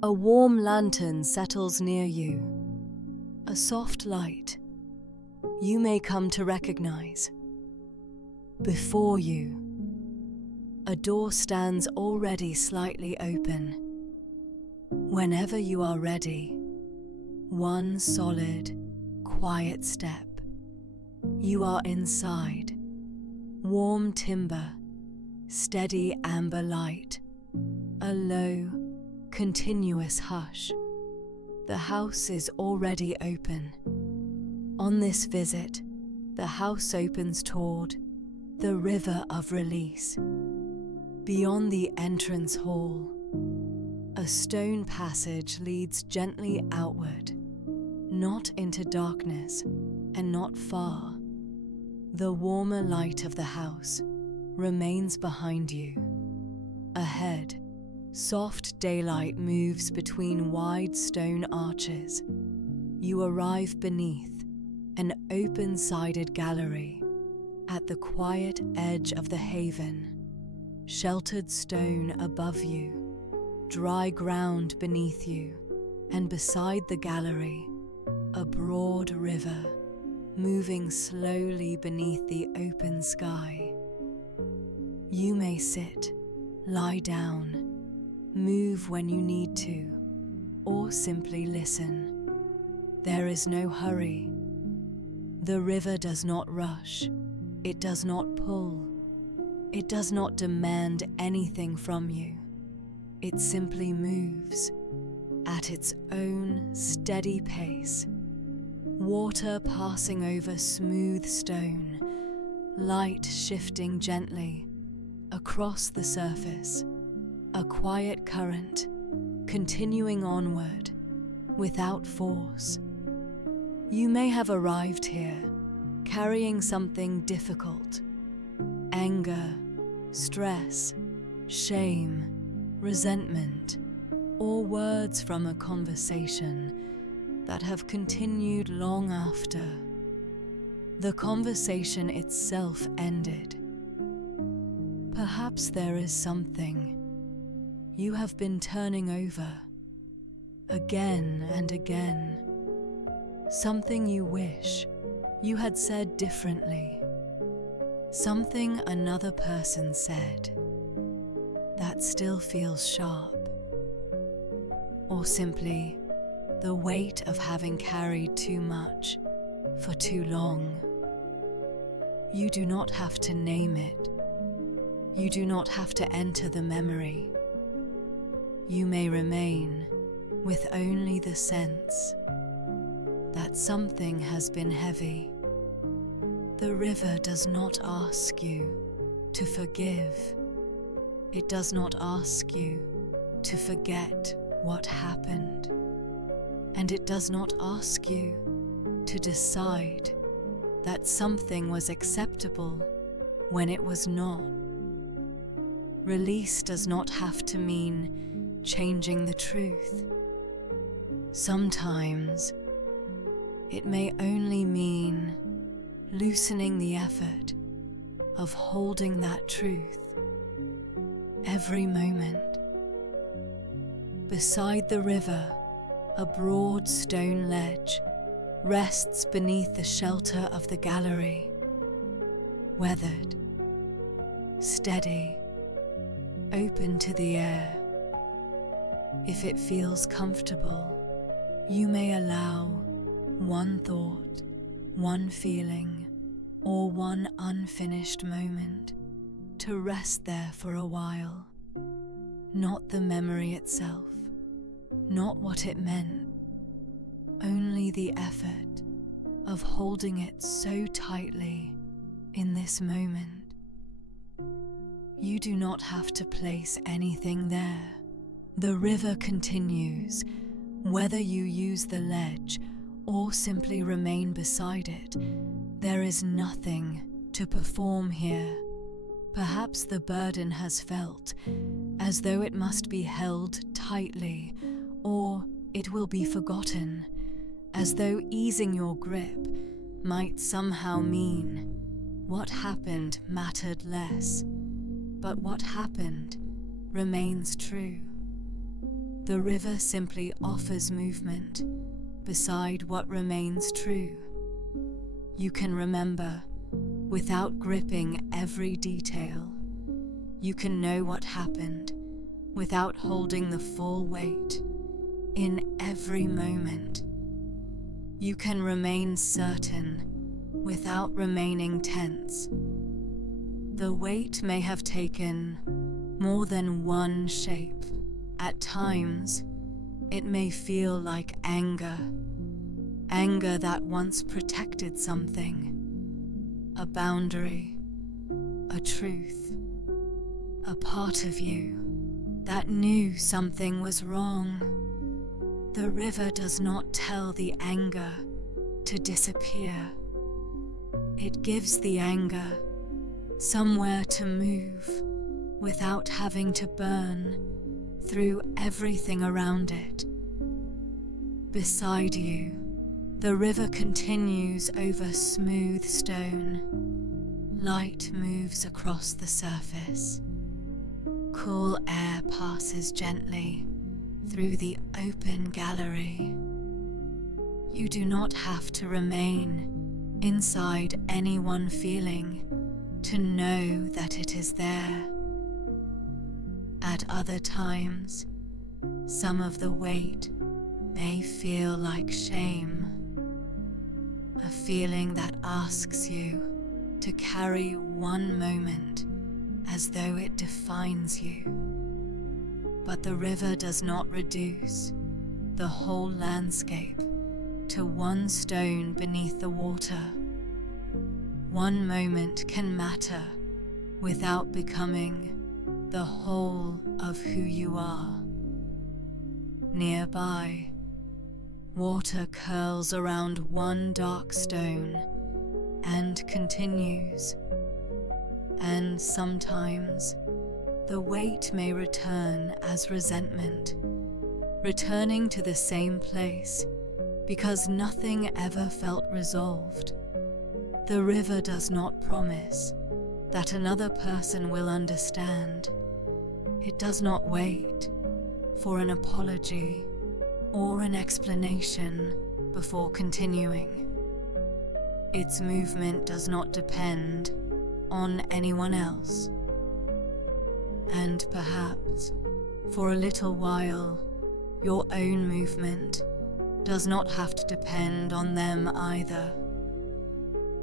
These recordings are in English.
A warm lantern settles near you, a soft light you may come to recognize. Before you, a door stands already slightly open. Whenever you are ready, one solid, quiet step. You are inside. Warm timber, steady amber light, a low, continuous hush. The house is already open. On this visit, the house opens toward the river of release. Beyond the entrance hall, a stone passage leads gently outward, not into darkness and not far. The warmer light of the house remains behind you. Ahead, soft daylight moves between wide stone arches. You arrive beneath an open-sided gallery at the quiet edge of the haven. Sheltered stone above you, dry ground beneath you, and beside the gallery, a broad river moving slowly beneath the open sky. You may sit, lie down, move when you need to, or simply listen. There is no hurry. The river does not rush. It does not pull. It does not demand anything from you. It simply moves at its own steady pace. Water passing over smooth stone, light shifting gently across the surface, a quiet current continuing onward without force. You may have arrived here carrying something difficult: anger, stress, shame, resentment, or words from a conversation that have continued long after the conversation itself ended. Perhaps there is something you have been turning over again and again, something you wish you had said differently, something another person said that still feels sharp, or simply the weight of having carried too much for too long. You do not have to name it. You do not have to enter the memory. You may remain with only the sense that something has been heavy. The river does not ask you to forgive. It does not ask you to forget what happened. And it does not ask you to decide that something was acceptable when it was not. Release does not have to mean changing the truth. Sometimes it may only mean loosening the effort of holding that truth every moment. Beside the river, a broad stone ledge rests beneath the shelter of the gallery, weathered, steady, open to the air. If it feels comfortable, you may allow one thought, one feeling, or one unfinished moment to rest there for a while. Not the memory itself, not what it meant, only the effort of holding it so tightly in this moment. You do not have to place anything there. The river continues, whether you use the ledge or simply remain beside it. There is nothing to perform here. Perhaps the burden has felt as though it must be held tightly, or it will be forgotten, as though easing your grip might somehow mean what happened mattered less, but what happened remains true. The river simply offers movement beside what remains true. You can remember without gripping every detail. You can know what happened without holding the full weight in every moment. You can remain certain without remaining tense. The weight may have taken more than one shape. At times, it may feel like anger that once protected something, a boundary, a truth, a part of you that knew something was wrong. The river does not tell the anger to disappear. It gives the anger somewhere to move without having to burn through everything around it. Beside you, the river continues over smooth stone. Light moves across the surface. Cool air passes gently through the open gallery. You do not have to remain inside any one feeling to know that it is there. At other times, some of the weight may feel like shame, a feeling that asks you to carry one moment as though it defines you. But the river does not reduce the whole landscape to one stone beneath the water. One moment can matter without becoming the whole of who you are. Nearby, water curls around one dark stone and continues. And sometimes the weight may return as resentment, returning to the same place because nothing ever felt resolved. The river does not promise that another person will understand. It does not wait for an apology or an explanation before continuing. Its movement does not depend on anyone else. And perhaps, for a little while, your own movement does not have to depend on them either.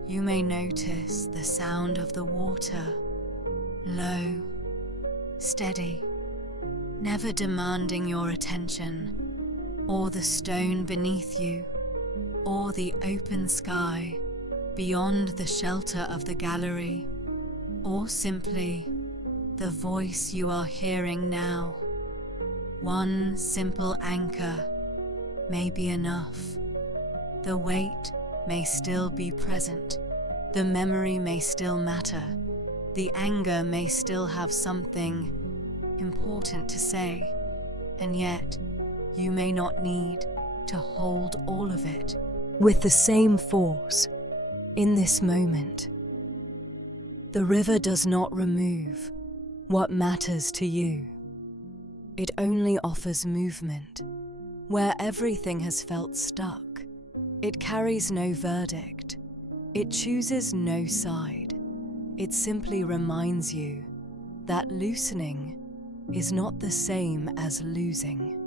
You may notice the sound of the water, low, steady, never demanding your attention, or the stone beneath you, or the open sky beyond the shelter of the gallery, or simply the voice you are hearing now. One simple anchor may be enough. The weight may still be present. The memory may still matter. The anger may still have something important to say, and yet you may not need to hold all of it with the same force in this moment. The river does not remove what matters to you. It only offers movement where everything has felt stuck. It carries no verdict. It chooses no side. It simply reminds you that loosening is not the same as losing.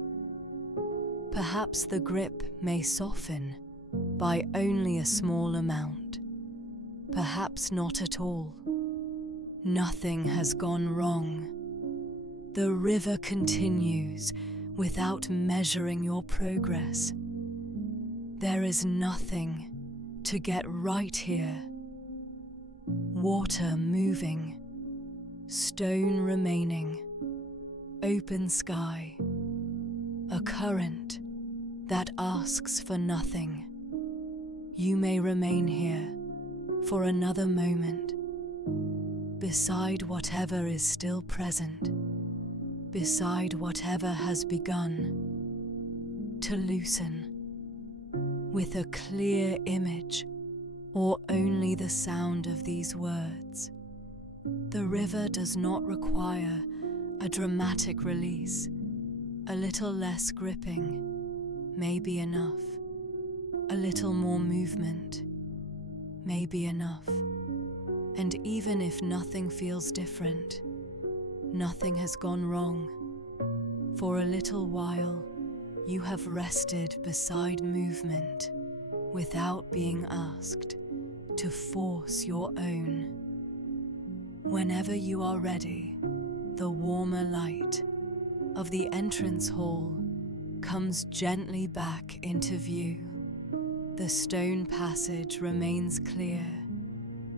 Perhaps the grip may soften by only a small amount. Perhaps not at all. Nothing has gone wrong. The river continues without measuring your progress. There is nothing to get right here. Water moving, stone remaining, open sky, a current that asks for nothing. You may remain here for another moment, beside whatever is still present, beside whatever has begun to loosen, with a clear image or only the sound of these words. The river does not require a dramatic release, A little less gripping may be enough. A little more movement may be enough. And even if nothing feels different, nothing has gone wrong. For a little while, you have rested beside movement without being asked to force your own. Whenever you are ready, the warmer light of the entrance hall comes gently back into view. The stone passage remains clear.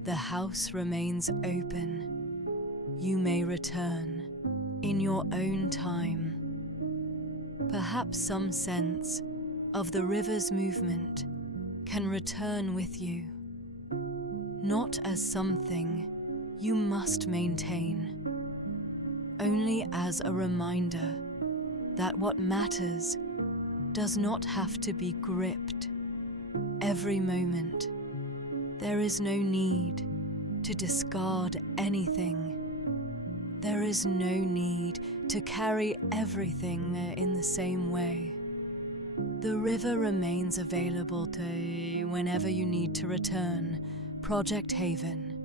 The house remains open. You may return in your own time. Perhaps some sense of the river's movement can return with you, not as something you must maintain, only as a reminder that what matters does not have to be gripped every moment. There is no need to discard anything. There is no need to carry everything in the same way. The river remains available to whenever you need to return. Project Haven.